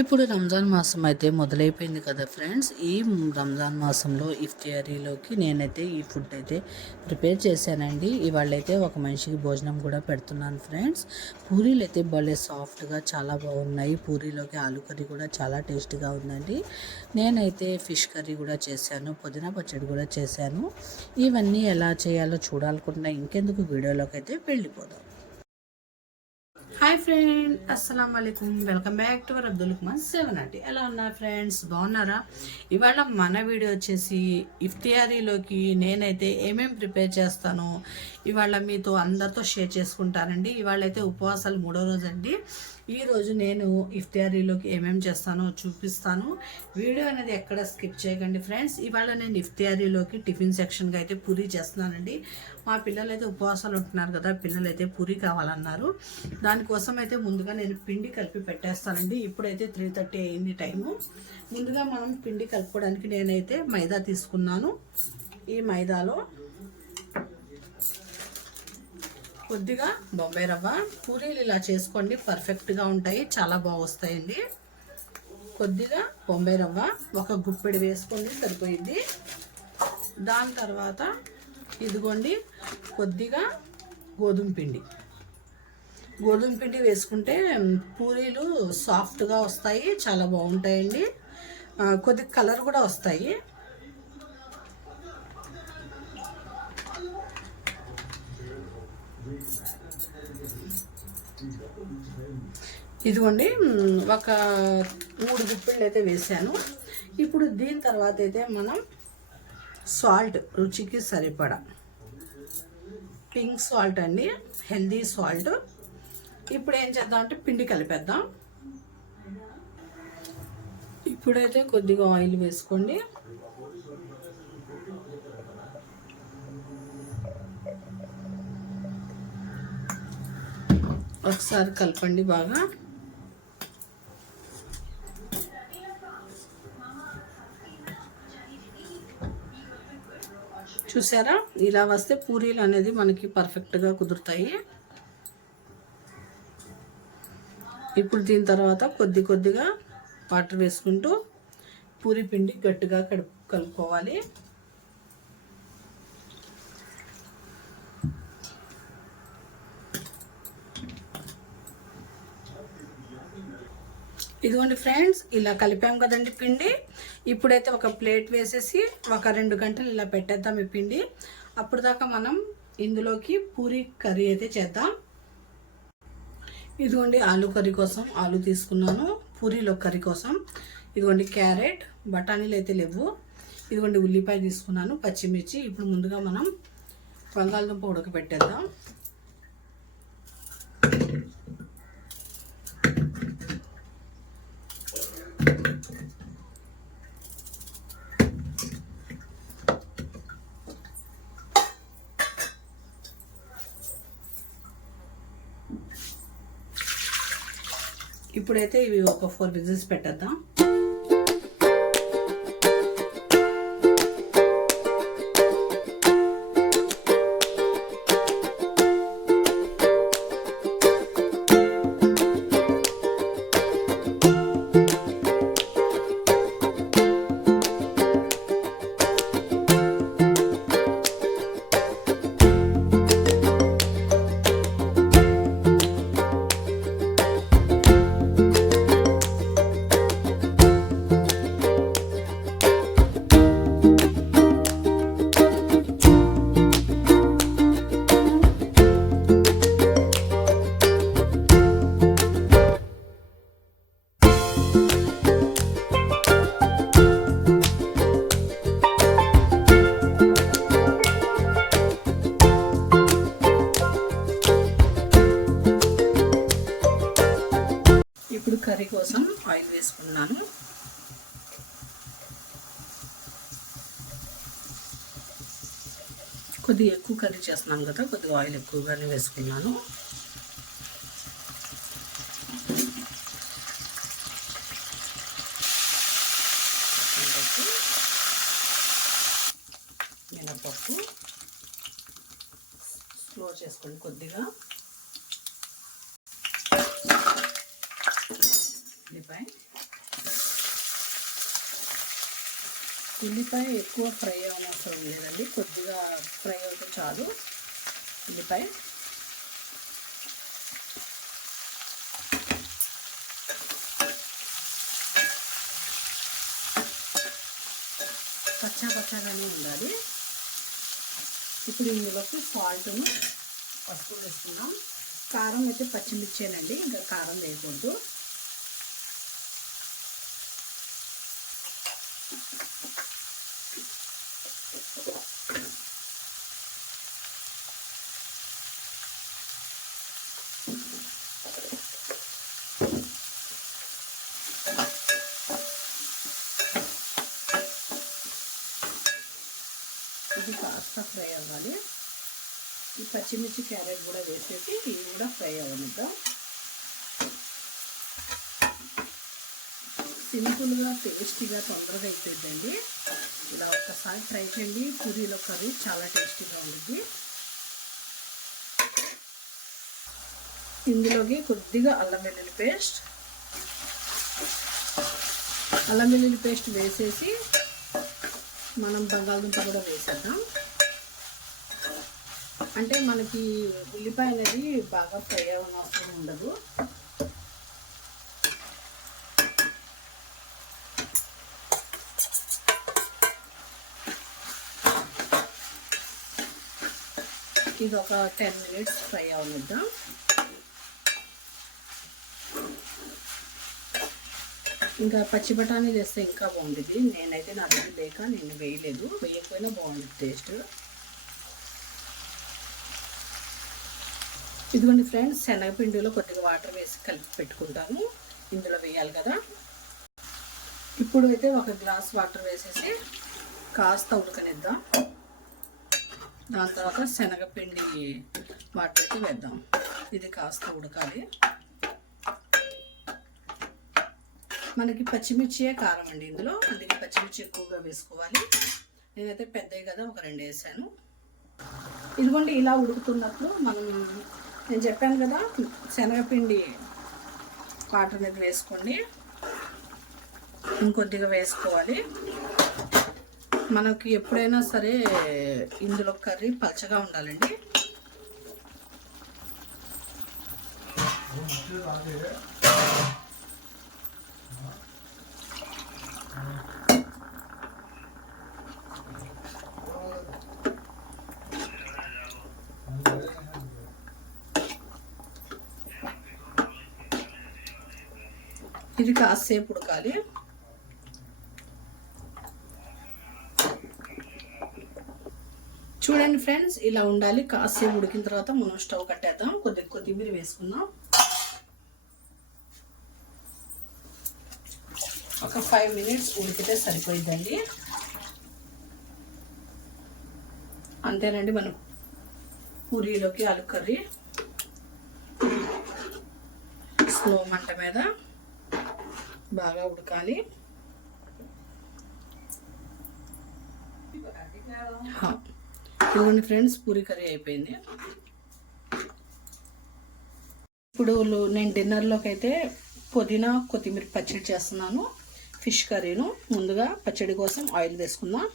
ఇప్పుడు రంజాన్ మాసం అయితే మొదలైపోయింది కదా ఫ్రెండ్స్. ఈ రంజాన్ మాసంలో ఇఫ్తియారీలోకి నేనైతే ఈ ఫుడ్ అయితే ప్రిపేర్ చేశానండి. ఇవాళైతే ఒక మనిషికి భోజనం కూడా పెడుతున్నాను ఫ్రెండ్స్. పూరీలు అయితే భలే సాఫ్ట్గా చాలా బాగున్నాయి. పూరీలోకి ఆలు కర్రీ కూడా చాలా టేస్టీగా ఉందండి. నేనైతే ఫిష్ కర్రీ కూడా చేశాను, పుదీనా పచ్చడి కూడా చేశాను. ఇవన్నీ ఎలా చేయాలో చూడాలనుకుంటున్నా. ఇంకెందుకు వీడియోలోకి అయితే వెళ్ళిపోదాం. హాయ్ ఫ్రెండ్, అస్సలం వాలేకుమ్. Welcome back to our Abdul Kumar 7 ఎలా ఉన్నారు ఫ్రెండ్స్, బాగున్నారా? ఇవాళ మన వీడియో వచ్చేసి ఇఫ్తియారీలోకి నేనైతే ఏమేమి ప్రిపేర్ చేస్తానో ఇవాళ మీతో అందరితో షేర్ చేసుకుంటానండి. ఇవాళ అయితే ఉపవాసాలు 3వ రోజు అండి. ఈరోజు నేను ఇఫ్తియారీలోకి ఏమేమి చేస్తానో చూపిస్తాను. వీడియో అనేది ఎక్కడ స్కిప్ చేయకండి ఫ్రెండ్స్. ఇవాళ నేను ఇఫ్తియారీలోకి టిఫిన్ సెక్షన్గా అయితే పూరీ చేస్తున్నానండి. మా పిల్లలు అయితే ఉపవాసాలు ఉంటున్నారు కదా, పిల్లలు అయితే పూరీ కావాలన్నారు. దానికోసం అయితే ముందుగా నేను పిండి కలిపి పెట్టేస్తానండి. ఇప్పుడైతే 3:30 అయింది టైము. ముందుగా మనం పిండి కలుపుకోవడానికి నేనైతే మైదా తీసుకున్నాను. ఈ మైదాలో కొద్దిగా బొంబాయి రవ్వ, పూరీలు ఇలా చేసుకోండి, పర్ఫెక్ట్గా ఉంటాయి, చాలా బాగా వస్తాయండి. కొద్దిగా బొంబాయి రవ్వ ఒక గుప్పెడు వేసుకోండి, సరిపోయింది. దాని తర్వాత ఇదిగోండి కొద్దిగా గోధుమ పిండి వేసుకుంటే పూరీలు సాఫ్ట్గా వస్తాయి, చాలా బాగుంటాయండి. కొద్ది కలర్ కూడా వస్తాయి. ఇదిగోండి ఒక 3 గుప్పిళ్ళు అయితే వేసాను. ఇప్పుడు దీని తర్వాత అయితే మనం సాల్ట్, రుచికి సరిపడా పింక్ సాల్ట్ అండి, హెల్దీ సాల్ట్. ఇప్పుడు ఏం చేద్దాం అంటే పిండి కలిపేద్దాం. ఇప్పుడైతే కొద్దిగా ఆయిల్ వేసుకోండి. ఒకసారి కలపండి బాగా. చూసారా, ఇలా వస్తే పూరీలు అనేది మనకి పర్ఫెక్ట్గా కుదురుతాయి. ఇప్పుడు దీని తర్వాత కొద్దిగా వాటర్ వేసుకుంటూ పూరీ పిండి గట్టిగా కలుపుకోవాలి. ఇదిగోండి ఫ్రెండ్స్, ఇలా కలిపాం కదండి పిండి. ఇప్పుడైతే ఒక ప్లేట్ వేసేసి ఒక 2 గంటలు ఇలా పెట్టేద్దాం ఈ పిండి. అప్పుడు దాకా మనం ఇందులోకి పూరీ కర్రీ అయితే చేద్దాం. ఇదిగోండి ఆలు కర్రీ కోసం ఆలు తీసుకున్నాను. పూరీలో కర్రీ కోసం ఇదిగోండి క్యారెట్, బఠానీలు అయితే లేవు. ఇదిగోండి ఉల్లిపాయ తీసుకున్నాను, పచ్చిమిర్చి. ఇప్పుడు ముందుగా మనం బంగాళదుంప ఉడకబెట్టేద్దాం. ఇప్పుడైతే ఇవి ఒక 4 విజిల్స్ పెట్టేద్దాం. ఇప్పుడు కర్రీ కోసం ఆయిల్ వేసుకున్నాను. కొద్దిగా ఎక్కువ కర్రీ చేస్తున్నాను కదా, కొద్దిగా ఆయిల్ ఎక్కువగానే వేసుకున్నాను. మినపప్పు స్లో చేసుకోండి కొద్దిగా. ఉల్లిపాయ, ఉల్లిపాయ ఎక్కువ ఫ్రై అవసరం లేదండి, కొద్దిగా ఫ్రై అవుతే చాలు ఉల్లిపాయ. పచ్చాగానే ఉండాలి. ఇప్పుడు ఇందులోకి సాల్ట్ను పసుపు వేసుకుందాం. కారం అయితే పచ్చిమిర్చేనండి, ఇంకా కారం వేయకూడదు. ఇది కాస్త ఫ్రై అవ్వాలి. ఈ పచ్చిమిర్చి క్యారెట్ కూడా వేసేసి ఇవి కూడా ఫ్రై అవ్వనిద్దాం. సింపుల్గా టేస్టీగా తొందరగా అయిపోయిందండి. ఇలా ఒక్కసారి ట్రై చేయండి. పూరీలో కర్రీ చాలా టేస్టీగా ఉంటుంది. ఇందులోకి కొద్దిగా అల్లం వెల్లుల్లి పేస్ట్ వేసేసి మనం బంగాళదుంప కూడా వేసేద్దాం. అంటే మనకి ఉల్లిపాయ అనేది బాగా ఫ్రై అవ్వని అవసరం ఉండదు. ఇది ఒక 10 minutes ఫ్రై అవనిద్దాం. ఇంకా పచ్చి బఠానీ వేస్తే ఇంకా బాగుంటుంది. నేనైతే నా దగ్గర లేక నేను వేయలేదు, వేయకపోయినా బాగుంటుంది టేస్ట్. ఇదిగోండి ఫ్రెండ్స్, శనగపిండిలో కొద్దిగా వాటర్ వేసి కలిపి పెట్టుకుంటాను. ఇందులో వేయాలి కదా. ఇప్పుడు అయితే ఒక గ్లాస్ వాటర్ వేసేసి కాస్త ఉడకనిద్దాం. దాని తర్వాత శనగపిండి వాటర్ అయితే వేద్దాం. ఇది కాస్త ఉడకాలి. మనకి పచ్చిమిర్చియే కారం అండి ఇందులో, అందుకే పచ్చిమిర్చి ఎక్కువగా వేసుకోవాలి. నేనైతే పెద్దవి కదా ఒక 2 వేసాను. ఇదిగోండి, ఇలా ఉడుకుతున్నప్పుడు నేను చెప్పాను కదా శనగపిండి వాటర్ అనేది వేసుకోండి. ఇంకొద్దిగా వేసుకోవాలి. మనకి ఎప్పుడైనా సరే ఇందులో కర్రీ పలచగా ఉండాలండి. ఇది కాసేపు ఉడకాలి. చూడండి ఫ్రెండ్స్, ఇలా ఉండాలి. కాసేపు ఉడికిన తర్వాత మనం స్టవ్ కట్టేద్దాం. కొద్దిగా కొత్తిమీర వేసుకుందాం. ఒక 5 minutes ఉడికితే సరిపోయిందండి. అంతేనండి, మనం పూరీలోకి ఆలు కర్రీ స్లో మంట మీద బాగా ఉడకాలి. ఇదిగోండి ఫ్రెండ్స్, పూరీ కర్రీ అయిపోయింది. ఇప్పుడు నేను డిన్నర్లోకి అయితే పుదీనా కొత్తిమీర పచ్చడి చేస్తున్నాను. ఫిష్ కర్రీను. ముందుగా పచ్చడి కోసం ఆయిల్ వేసుకుందాం.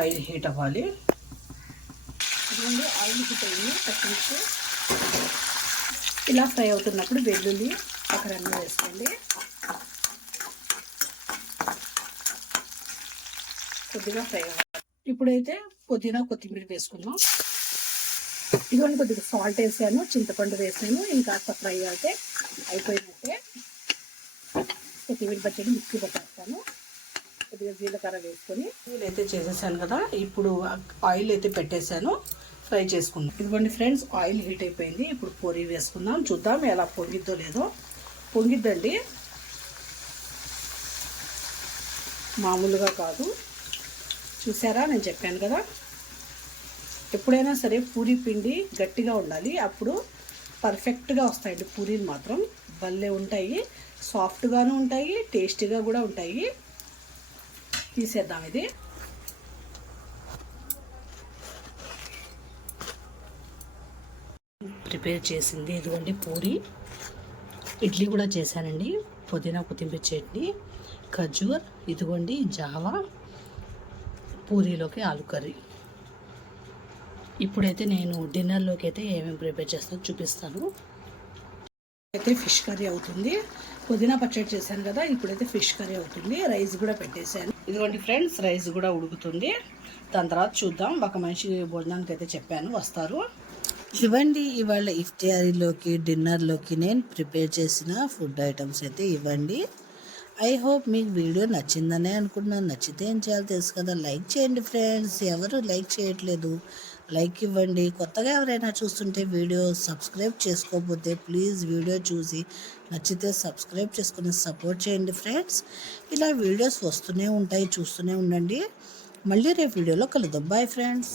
ఆయిల్ హీట్ అవ్వాలి. ఆయిల్ హీట్ అయ్యి పచ్చిమిర్చి ఇలా ఫ్రై అవుతున్నప్పుడు వెల్లుల్లి ఒక 2 వేసుకోండి. కొద్దిగా ఫ్రై అవ్వాలి. ఇప్పుడైతే పుదీనా కొత్తిమీర వేసుకుందాం. ఇదిగోండి, కొద్దిగా సాల్ట్ వేసాను, చింతపండు వేసాను. ఇంకా ఫ్రై అయితే అయిపోయినట్టే. కొత్తిమీర పచ్చడి మిక్సీ పట్టేస్తాను. కొద్దిగా జీలకర్ర వేసుకొని అయితే చేసేసాను కదా. ఇప్పుడు ఆయిల్ అయితే పెట్టేశాను, ఫ్రై చేసుకుందాం. ఇదిగోండి ఫ్రెండ్స్, ఆయిల్ హీట్ అయిపోయింది. ఇప్పుడు పూరీ వేసుకుందాం. చూద్దాం ఎలా పొంగిద్దో లేదో. పొంగిద్దండి, మామూలుగా కాదు. చూసారా, నేను చెప్పాను కదా. ఎప్పుడైనా సరే పూరీ పిండి గట్టిగా ఉండాలి, అప్పుడు పర్ఫెక్ట్గా వస్తాయండి పూరీలు. మాత్రం భలే ఉంటాయి, సాఫ్ట్గాను ఉంటాయి, టేస్టీగా కూడా ఉంటాయి. తీసేద్దాం ఇది. ప్రిపేర్ చేసింది ఇదిగోండి పూరి, ఇడ్లీ కూడా చేశానండి, పుదీనా కొత్తిమీర చట్నీ, ఖజూర్, ఇదిగోండి జావా, పూరీలోకి ఆలు కర్రీ. ఇప్పుడైతే నేను డిన్నర్లోకి అయితే ఏమేమి ప్రిపేర్ చేస్తానో చూపిస్తాను. అయితే ఫిష్ కర్రీ అవుతుంది, పుదీనా పచ్చడి చేశాను కదా, ఇప్పుడైతే ఫిష్ కర్రీ అవుతుంది. రైస్ కూడా పెట్టేశాను. ఇదిగోండి ఫ్రెండ్స్, రైస్ కూడా ఉడుకుతుంది. దాని తర్వాత చూద్దాం. ఒక మనిషి భోజనానికి అయితే చెప్పాను, వస్తారు. ఇవ్వండి ఇవాళ ఇఫ్తియారీలోకి డిన్నర్లోకి నేను ప్రిపేర్ చేసిన ఫుడ్ ఐటమ్స్ అయితే ఇవ్వండి. ఐ హోప్ మీకు వీడియో నచ్చిందనే అనుకుంటున్నాను. నచ్చితే ఏం చేయాలో తెలుసు కదా, లైక్ చేయండి ఫ్రెండ్స్. ఎవరు లైక్ చేయట్లేదు, లైక్ ఇవ్వండి. కొత్తగా ఎవరైనా చూస్తుంటే వీడియో సబ్స్క్రైబ్ చేసుకోకపోతే ప్లీజ్ వీడియో చూసి నచ్చితే సబ్స్క్రైబ్ చేసుకుని సపోర్ట్ చేయండి ఫ్రెండ్స్. ఇలా వీడియోస్ వస్తూనే ఉంటాయి, చూస్తూనే ఉండండి. మళ్ళీ రేపు వీడియోలో కలుద్దాం. Bye friends.